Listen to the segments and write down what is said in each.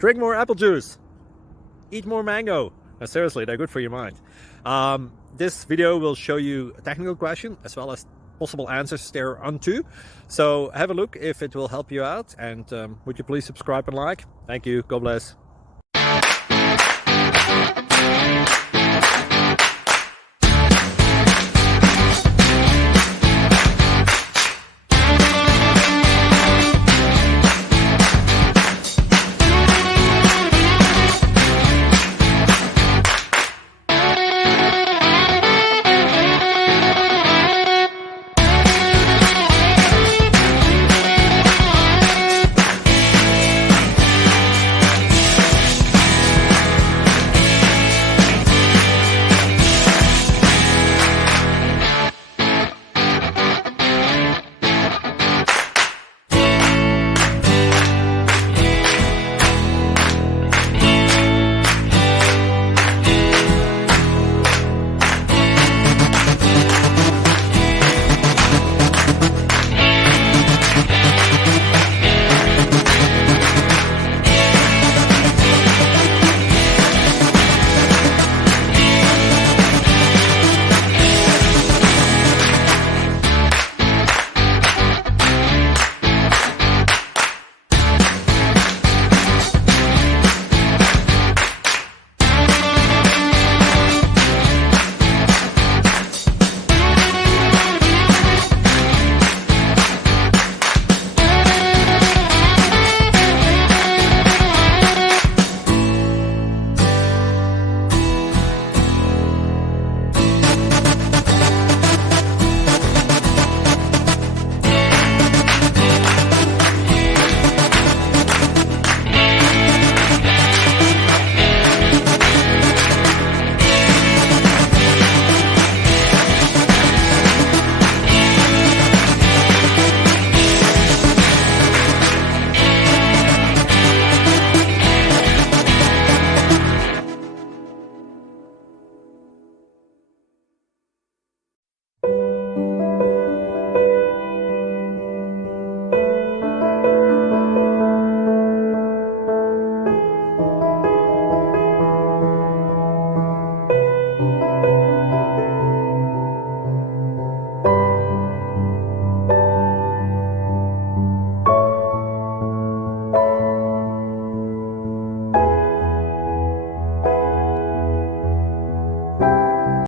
Drink more apple juice. Eat more mango. Seriously, they're good for your mind. This video will show you a technical question as well as possible answers thereunto. So have a look if it will help you out, and would you please subscribe and like? Thank you. God bless.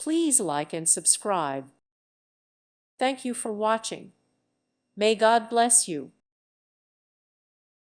Please like and subscribe. Thank you for watching. May God bless you.